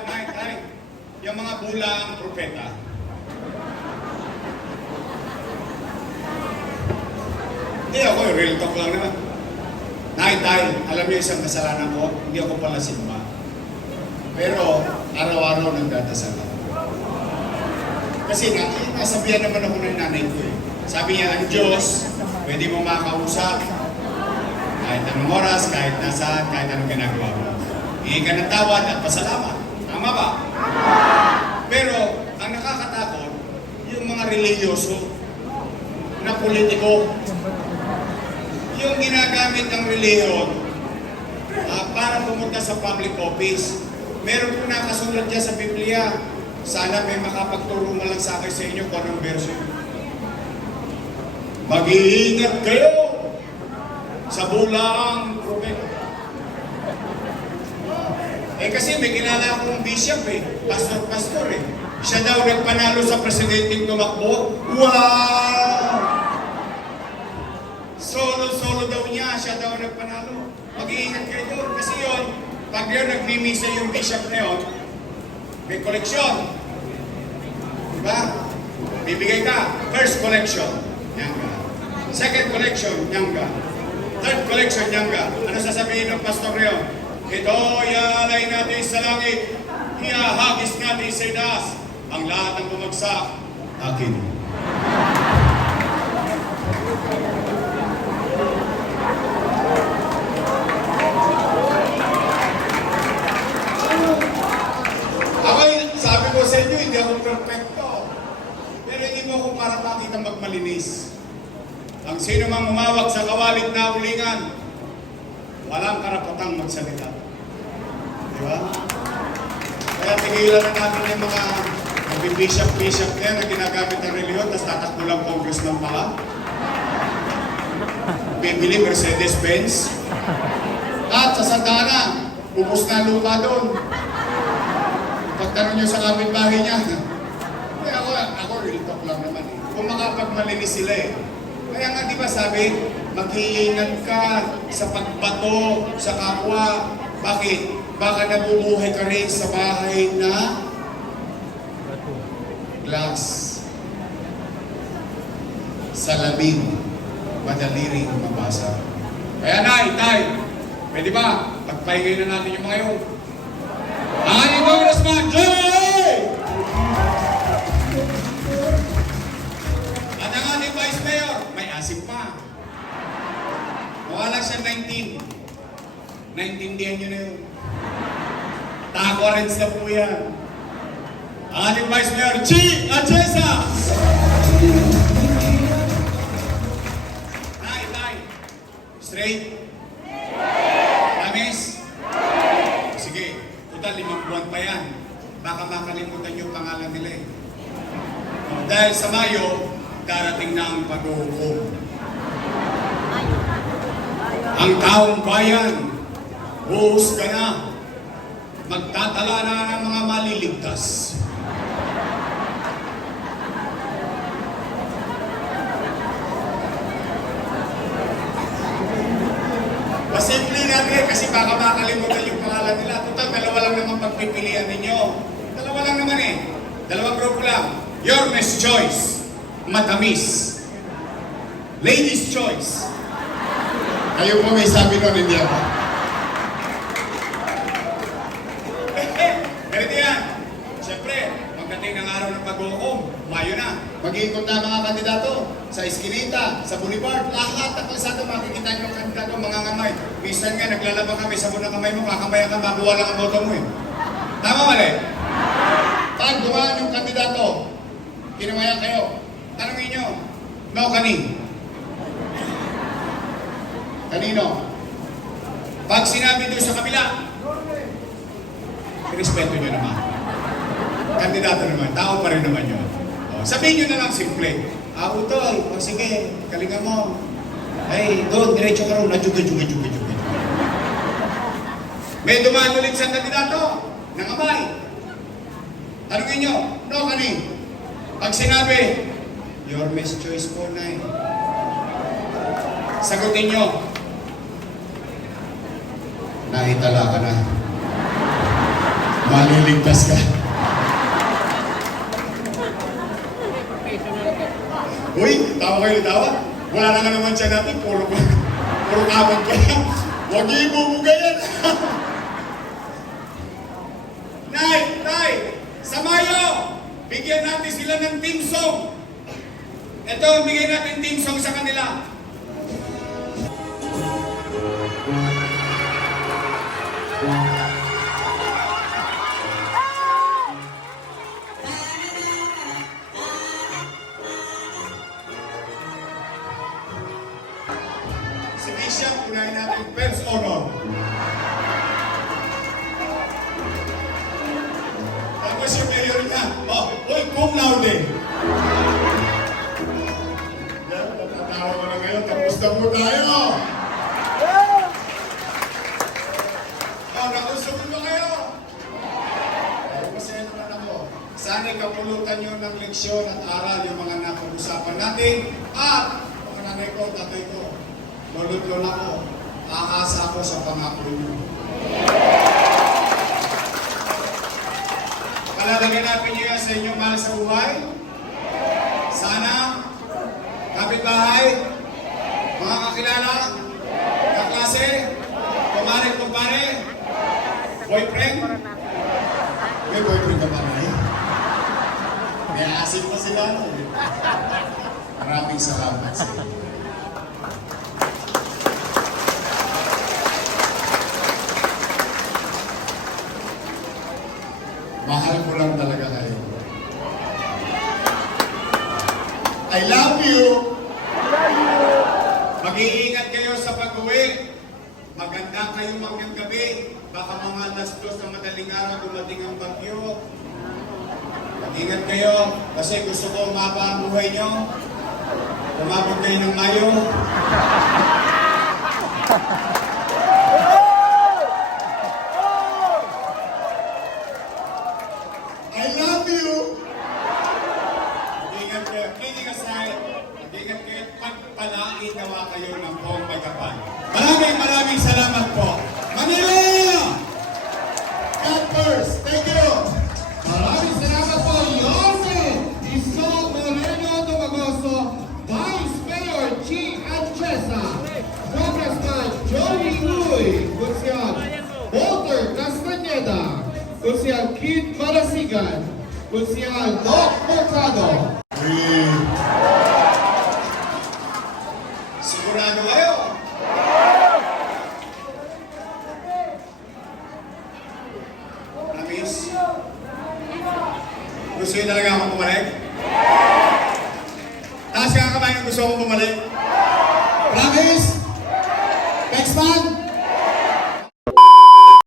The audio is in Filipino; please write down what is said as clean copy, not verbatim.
Nay, yung mga bulang propeta. Hindi ako, real talk lang naman. Nay, alam niyo isang kasalanan ko, hindi ako pala simba. Pero, araw-araw nagdadasal ako. Kasi nasabihan naman ako ng nanay ko eh. Sabi niya, ang Diyos, pwede mo makausap, kahit anong oras, kahit nasaan, kahit anong ginagawa mo. Hingi ka ng tawad at pasalamat. Tama ba? Pero, ang nakakatakot, yung mga religyoso na politiko, yung ginagamit ng reliyon para pumunta sa public office. Meron po nakasulat dyan sa Biblia. Sana may makapagturo mo lang sa akin sa inyo kung anong version. Mag-iingat kayo sa bulaang propeta. Kasi may kilala akong bishop pastor eh. Siya daw nagpanalo sa presidenteng tumakbo. Wow! Solo daw niya, siya daw nagpanalo. Mag-iingat kayo doon. Kasi yun, pag yun nagmimisa yung bishop na yun, may koleksyon. Diba? Bibigay ka. First collection, nyangga. Second collection, nyangga. Third collection, nyangga. Ano sasabihin ng pastor na yun? Ito, iaalay natin sa langit. Iahagis natin sa itaas. Ang lahat ng bumagsak, akin. Sabi ko sa inyo, hindi ako perfecto. Pero hindi mo ako para makita magmalinis. Ang sino mang umawak sa kawalit na ulingan, walang karapatang magsalita. Di ba? Kaya tigilan na natin yung mga bishop na yan na ginagamit ng reliyon, tapos tatakbo lang congressman pala. Bibili Mercedes-Benz. At sa Santa Ana, ubos na lupa doon. Pagtanong nyo sa kapitbahay niya, ako real talk lang naman eh. Kung makapagmalinis sila eh. Kaya nga di ba sabi, mag-iingat ka sa pagbato sa kapwa. Bakit? Baka nabubuhay ka rin sa bahay na glass. Salamin. Madali rin mabasa. Kaya Tay, pwede ba? Pagpahingay na natin yung mga yun. Ang ating congressman, Joey! At ang ating vice mayor, may asim pa. Mukha lang siya 19. Naintindihan nyo na yun. Taco-reds na po yan. Ang ating vice mayor, Chi Achesa! Tay, straight? Promise? Sige. Total, 5 buwan pa yan. Baka makalimutan yung pangalan nila eh. Dahil sa Mayo, darating na ang pag-uukom. Ang taong bayan, buhos ka na. Magtatala na ng mga maliligtas. Pasimple natin kasi baka makalimutan yung pangalan nila. Total, dalawa lang naman pagpipilian ninyo. Dalawa lang naman eh. Dalawang grupo lang. Your Miss Choice. Matamis. Ladies Choice. Kayo po may sabi nun, hindi ako. Ganito yan. Siyempre, pagdating ng araw ng pag-uukom, Mayo na. Mag-iikot na mga kandidato sa Eskinita, sa Boulevard, lahat ng kalsada makikita nyo ang kandidato, mga ngamay. Minsan nga, naglalabang kami, sabon ng kamay mo, kakamayan ka, makuha lang ang boto mo eh. Tama mali? Pag dumaan yung kandidato, kinamayan kayo, tanongin nyo, no, kanino? Pag sinabi doon sa kabila, respeto nyo naman. Kandidato naman, tao pa rin naman yun. Sabihin nyo na lang simple. Utoy, sige, kalinga mo. Ay, doon, diretso ka rin, juga. May dumaan ulit sa kandidato, nangamay. Tanungin nyo, no, Pag sinabi, your Miss Choice po, Nay. Sagutin nyo, nahitala ka na. Maliligtas ka. Uy, tawa kayo tawa. Wala na nga naman siya natin. Puro kamag ka. Huwag niyo ibubuga yan. Nay! Sa Mayo, bigyan natin sila ng team song. Ito, bigyan natin team song sa kanila. Si Bishop, unahin natin first honor. Tapos yung mayor niya, uy, cum laude. Yan, natatawa ko na ngayon, tapos na po tayo. Nakusukin mo kayo. Masaya naman ako. Sana'y kapulutan nyo ng leksyon at aral yung mga napag-usapan natin. At, mga nanay ko, tatay ko, lulot-lol ako. Aasa ako sa pangako nyo. Palalagyan natin nyo yan sa inyong mahal sa buhay. Sana, kapitbahay, mga kakilala, kaklase, kumpare, boyfriend? May boyfriend ka ba na eh? May asik pa sila. Maraming salamat sa inyo. Mahal ko lang talaga kayo. I love you! Mag-iingat kayo sa pag-uwi. Maganda kayo hanggang gabi. Baka mga alas 2 ng madaling araw dumating ang bagyo. Mag-ingat kayo kasi gusto ko umaba ang buhay nyo. Umabot kayo ng Mayo. I love you! Mag-ingat kayo. Kidding aside, mag-ingat kayo. Pagpalain nawa kayo ng buong pagkapan. Maraming salamat po. Manila! God first. Thank you. Maraming salamat po, Jose Isko Moreno Dumagoso, Vice Mayor G. Anchesa, Congressman Joey Uy, Kusyang Walter Castañeda, Kusyang Kid Marasigan, Kusyang Doc Mercado. Sigurado kayo? Promise? Gusto nyo talaga akong bumalik? Taas ka kamay na gusto akong bumalik?